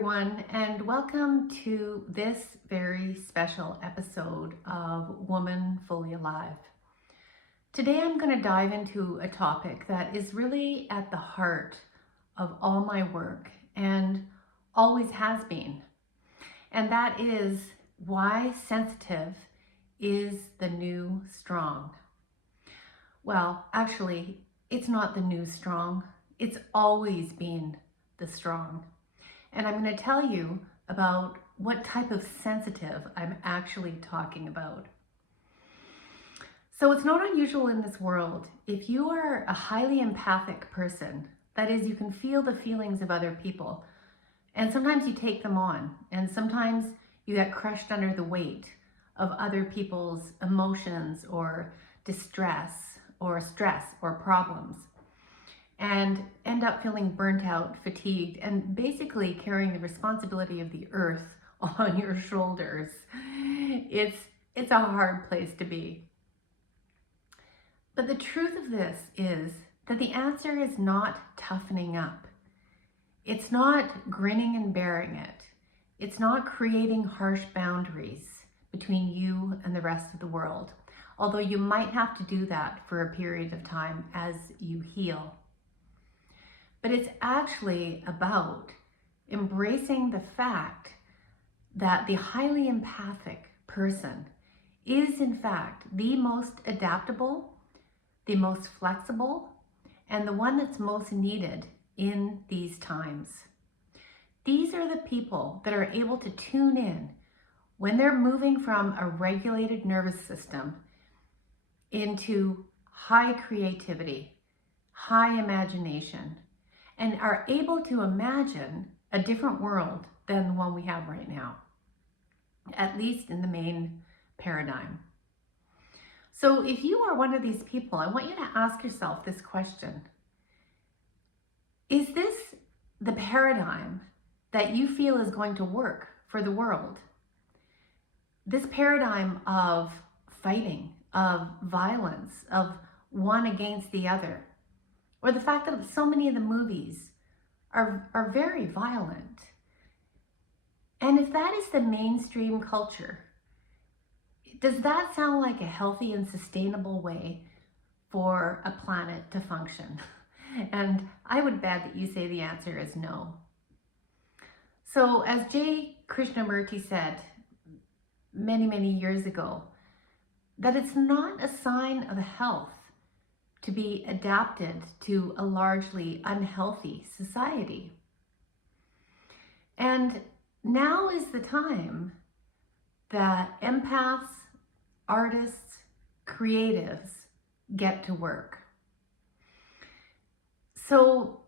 everyone, and welcome to this very special episode of Woman Fully Alive. Today I'm going to dive into a topic that is really at the heart of all my work and always has been, and that is why sensitive is the new strong. Well, actually, it's not the new strong. It's always been the strong. And I'm going to tell you about what type of sensitive I'm actually talking about. So it's not unusual in this world. If you are a highly empathic person, that is, you can feel the feelings of other people, and sometimes you take them on, and sometimes you get crushed under the weight of other people's emotions or distress or stress or problems, and end up feeling burnt out, fatigued, and basically carrying the responsibility of the earth on your shoulders. It's a hard place to be. But the truth of this is that the answer is not toughening up. It's not grinning and bearing it. It's not creating harsh boundaries between you and the rest of the world, although you might have to do that for a period of time as you heal. But it's actually about embracing the fact that the highly empathic person is in fact the most adaptable, the most flexible, and the one that's most needed in these times. These are the people that are able to tune in when they're moving from a regulated nervous system into high creativity, high imagination, and are able to imagine a different world than the one we have right now, at least in the main paradigm. So if you are one of these people, I want you to ask yourself this question. Is this the paradigm that you feel is going to work for the world? This paradigm of fighting, of violence, of one against the other, or the fact that so many of the movies are very violent. And if that is the mainstream culture, does that sound like a healthy and sustainable way for a planet to function? And I would bet that you say the answer is no. So as J. Krishnamurti said many, many years ago, that it's not a sign of health to be adapted to a largely unhealthy society. And now is the time that empaths, artists, creatives get to work. So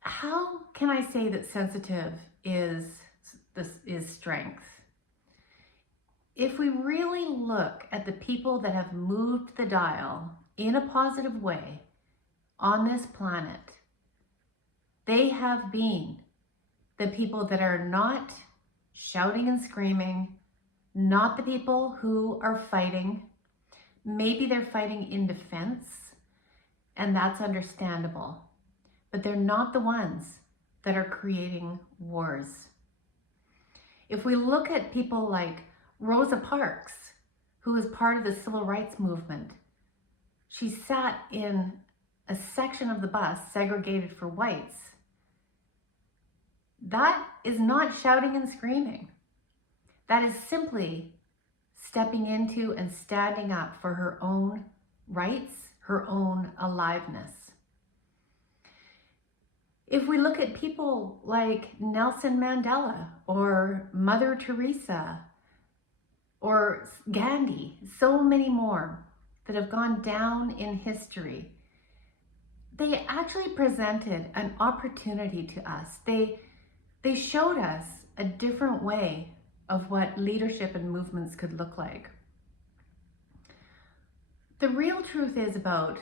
how can I say that sensitive is strength? If we really look at the people that have moved the dial in a positive way on this planet, they have been the people that are not shouting and screaming, not the people who are fighting. Maybe they're fighting in defense, and that's understandable, but they're not the ones that are creating wars. If we look at people like Rosa Parks, who is part of the civil rights movement, she sat in a section of the bus segregated for whites. That is not shouting and screaming. That is simply stepping into and standing up for her own rights, her own aliveness. If we look at people like Nelson Mandela or Mother Teresa or Gandhi, so many more that have gone down in history, they actually presented an opportunity to us. They showed us a different way of what leadership and movements could look like. The real truth is about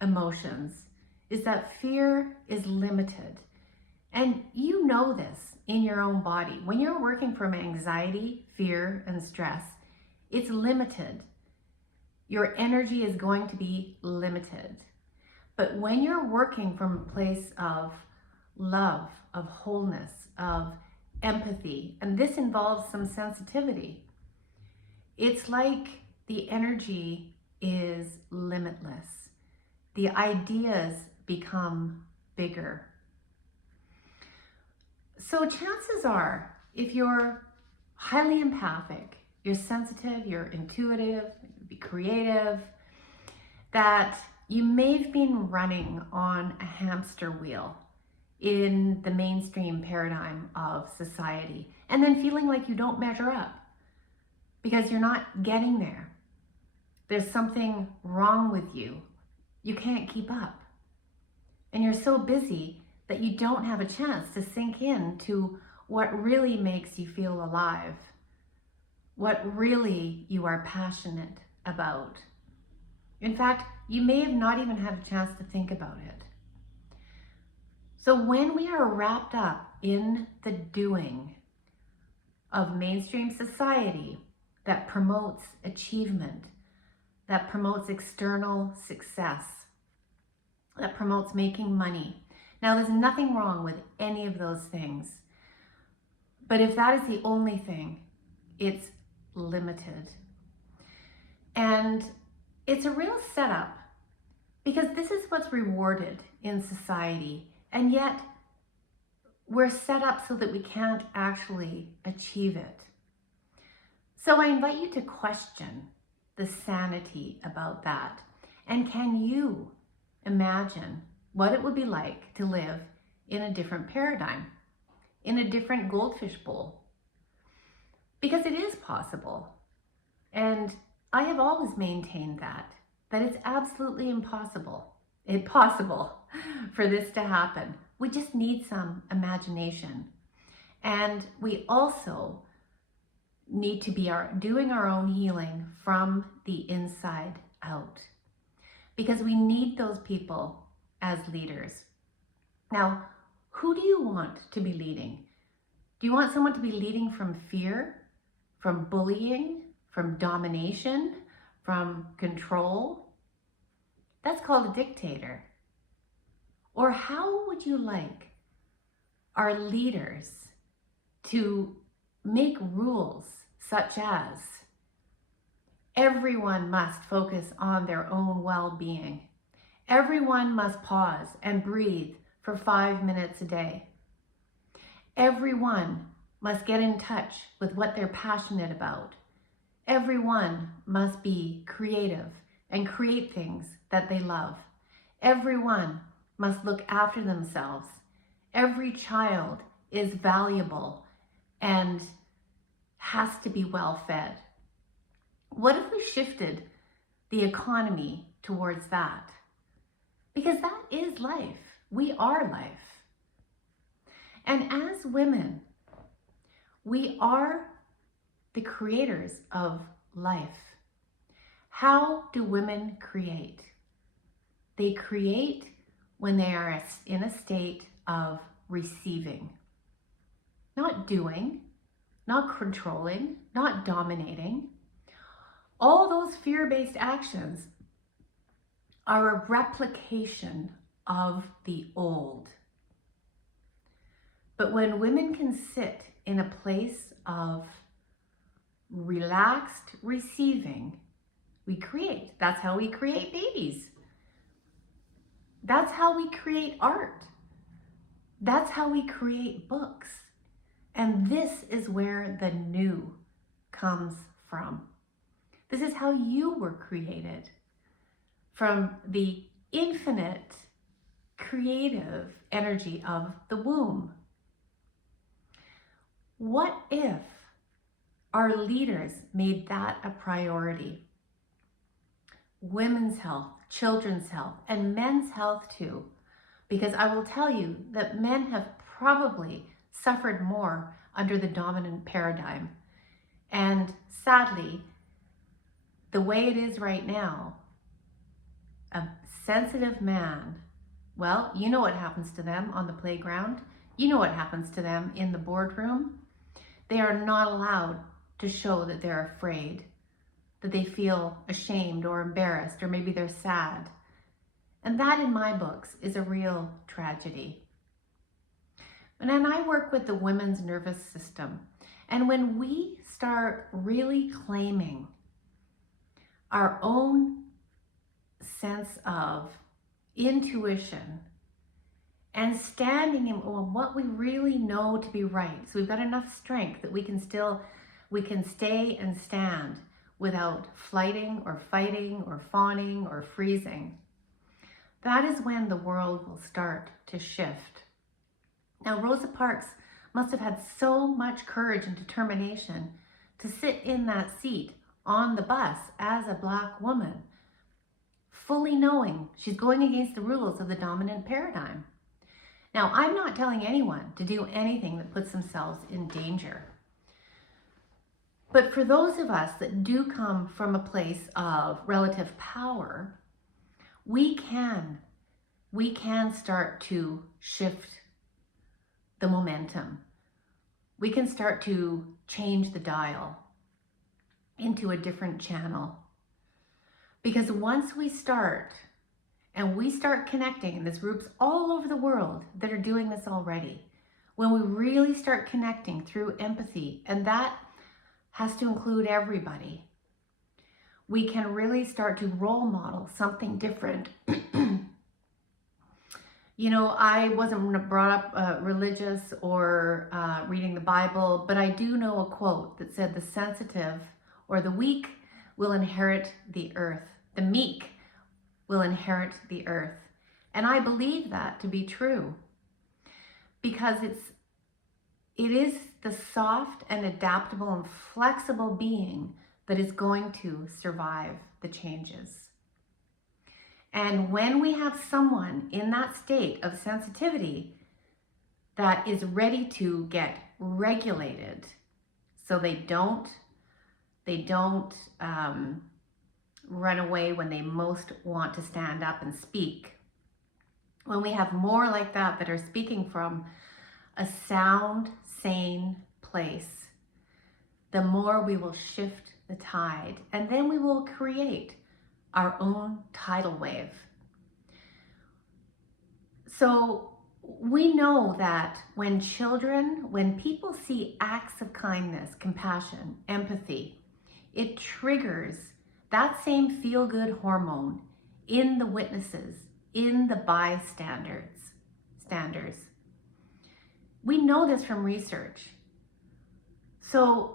emotions is that fear is limited. And you know this in your own body. When you're working from anxiety, fear, and stress, it's limited. Your energy is going to be limited. But when you're working from a place of love, of wholeness, of empathy, and this involves some sensitivity. It's like the energy is limitless. The ideas become bigger. So chances are, if you're highly empathic, you're sensitive, you're intuitive, be creative, that you may have been running on a hamster wheel in the mainstream paradigm of society, and then feeling like you don't measure up because you're not getting there. There's something wrong with you. You can't keep up. And you're so busy that you don't have a chance to sink in to what really makes you feel alive, what really you are passionate about. In fact, you may have not even had a chance to think about it. So when we are wrapped up in the doing of mainstream society that promotes achievement, that promotes external success, that promotes making money. Now, there's nothing wrong with any of those things. But if that is the only thing, it's limited. And it's a real setup because this is what's rewarded in society. And yet we're set up so that we can't actually achieve it. So I invite you to question the sanity about that. And can you imagine what it would be like to live in a different paradigm, in a different goldfish bowl? Because it is possible. And I have always maintained that it's absolutely impossible for this to happen. We just need some imagination. And we also need to be doing our own healing from the inside out, because we need those people as leaders. Now, who do you want to be leading? Do you want someone to be leading from fear, from bullying, from domination, from control? That's called a dictator. Or how would you like our leaders to make rules such as everyone must focus on their own well-being? Everyone must pause and breathe for 5 minutes a day. Everyone must get in touch with what they're passionate about. Everyone must be creative and create things that they love. Everyone must look after themselves. Every child is valuable and has to be well fed. What if we shifted the economy towards that? Because that is life. We are life. And as women, we are the creators of life. How do women create? They create when they are in a state of receiving. Not doing, not controlling, not dominating. All those fear-based actions are a replication of the old. But when women can sit in a place of relaxed receiving, we create. That's how we create babies. That's how we create art. That's how we create books. And this is where the new comes from. This is how you were created, from the infinite creative energy of the womb. What if our leaders made that a priority? Women's health, children's health, and men's health too. Because I will tell you that men have probably suffered more under the dominant paradigm. And sadly, the way it is right now, a sensitive man, well, you know what happens to them on the playground. You know what happens to them in the boardroom. They are not allowed to show that they're afraid, that they feel ashamed or embarrassed, or maybe they're sad. And that, in my books, is a real tragedy. And then I work with the women's nervous system. And when we start really claiming our own sense of intuition and standing in what we really know to be right, so we've got enough strength that we can stay and stand without flighting or fighting or fawning or freezing, that is when the world will start to shift. Now, Rosa Parks must have had so much courage and determination to sit in that seat on the bus as a Black woman, fully knowing she's going against the rules of the dominant paradigm. Now, I'm not telling anyone to do anything that puts themselves in danger. But for those of us that do come from a place of relative power, we can start to shift the momentum. We can start to change the dial into a different channel. Because once we start, and we start connecting, and there's groups all over the world that are doing this already, when we really start connecting through empathy, and that has to include everybody, we can really start to role model something different. You know, I wasn't brought up religious or reading the Bible, but I do know a quote that said, the sensitive or the weak will inherit the earth. The meek will inherit the earth. And I believe that to be true, because it is the soft and adaptable and flexible being that is going to survive the changes. And when we have someone in that state of sensitivity that is ready to get regulated, so they don't run away when they most want to stand up and speak. When we have more like that are speaking from a sound, sane place, the more we will shift the tide, and then we will create our own tidal wave. So we know that when people see acts of kindness, compassion, empathy, it triggers that same feel-good hormone in the witnesses, in the bystanders. We know this from research. So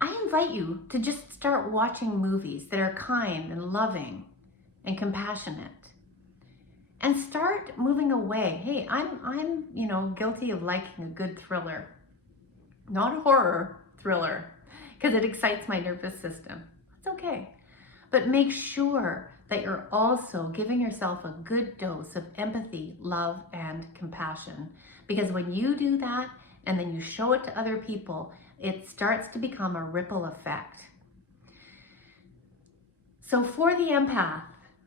I invite you to just start watching movies that are kind and loving and compassionate, and start moving away. Hey, I'm guilty of liking a good thriller, not a horror thriller, because it excites my nervous system. It's okay. But make sure that you're also giving yourself a good dose of empathy, love, and compassion. Because when you do that and then you show it to other people, it starts to become a ripple effect. So for the empath,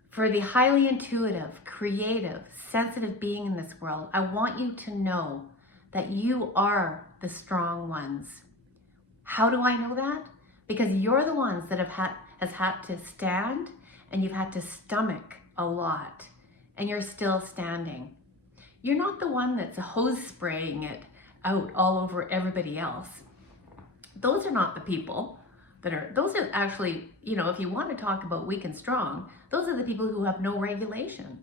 for the highly intuitive, creative, sensitive being in this world, I want you to know that you are the strong ones. How do I know that? Because you're the ones that has had to stand, and you've had to stomach a lot, and you're still standing. You're not the one that's hose spraying it out all over everybody else. Those are not the people those are actually, if you want to talk about weak and strong, those are the people who have no regulation.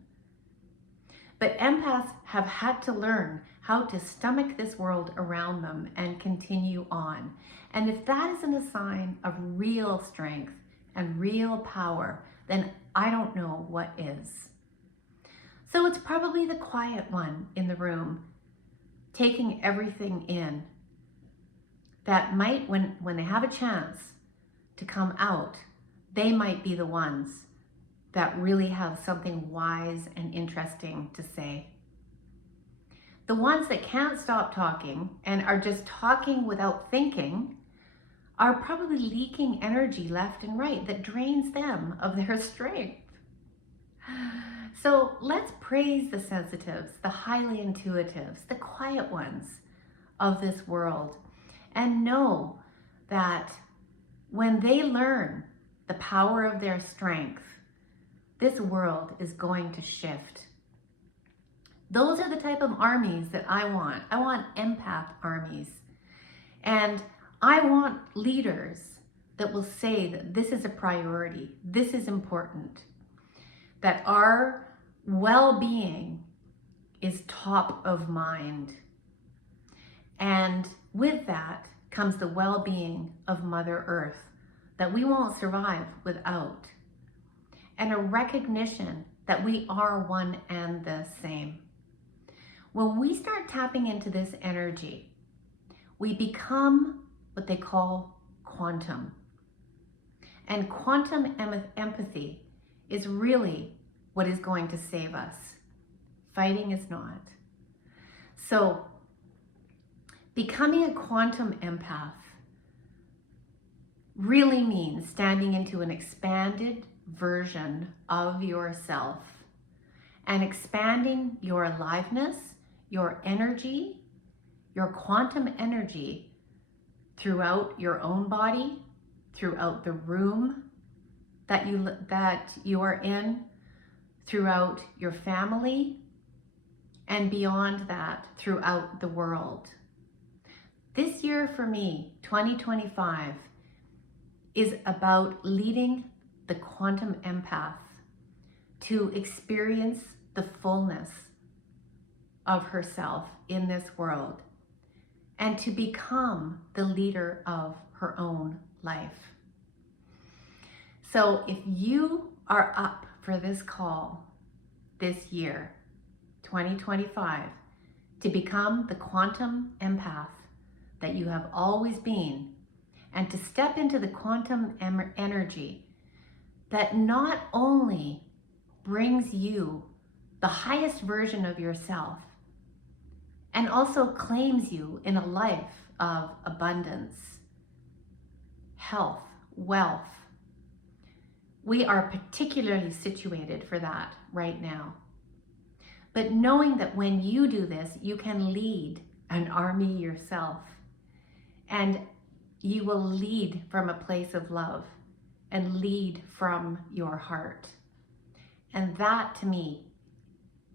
But empaths have had to learn how to stomach this world around them and continue on. And if that isn't a sign of real strength and real power, then I don't know what is. So it's probably the quiet one in the room, taking everything in, that might, when they have a chance to come out, they might be the ones that really have something wise and interesting to say. The ones that can't stop talking and are just talking without thinking are probably leaking energy left and right that drains them of their strength. So let's praise the sensitives, the highly intuitives, the quiet ones of this world, and know that when they learn the power of their strength, this world is going to shift. Those are the type of armies that I want. I want empath armies. And I want leaders that will say that this is a priority, this is important, that our well-being is top of mind. And with that comes the well-being of Mother Earth that we won't survive without. And a recognition that we are one and the same. When we start tapping into this energy, we become what they call quantum. And quantum empathy is really what is going to save us. Fighting is not. So, becoming a quantum empath really means standing into an expanded version of yourself and expanding your aliveness, your energy, your quantum energy throughout your own body, throughout the room that you are in, throughout your family, and beyond that, throughout the world. This year for me, 2025, is about leading the quantum empath to experience the fullness of herself in this world and to become the leader of her own life. So if you are up for this call this year, 2025, to become the quantum empath that you have always been, and to step into the quantum energy that not only brings you the highest version of yourself and also claims you in a life of abundance, health, wealth. We are particularly situated for that right now. But knowing that when you do this, you can lead an army yourself, and you will lead from a place of love and lead from your heart. And that, to me,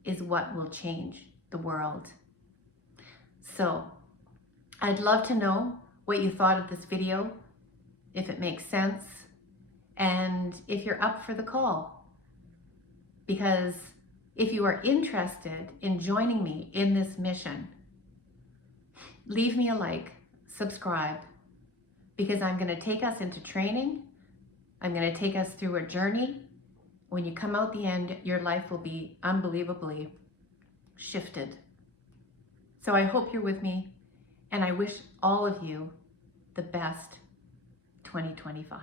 is what will change the world. So, I'd love to know what you thought of this video, if it makes sense, and if you're up for the call. Because if you are interested in joining me in this mission, leave me a like, subscribe, because I'm going to take us into training. I'm going to take us through a journey. When you come out the end, your life will be unbelievably shifted. So I hope you're with me, and I wish all of you the best 2025.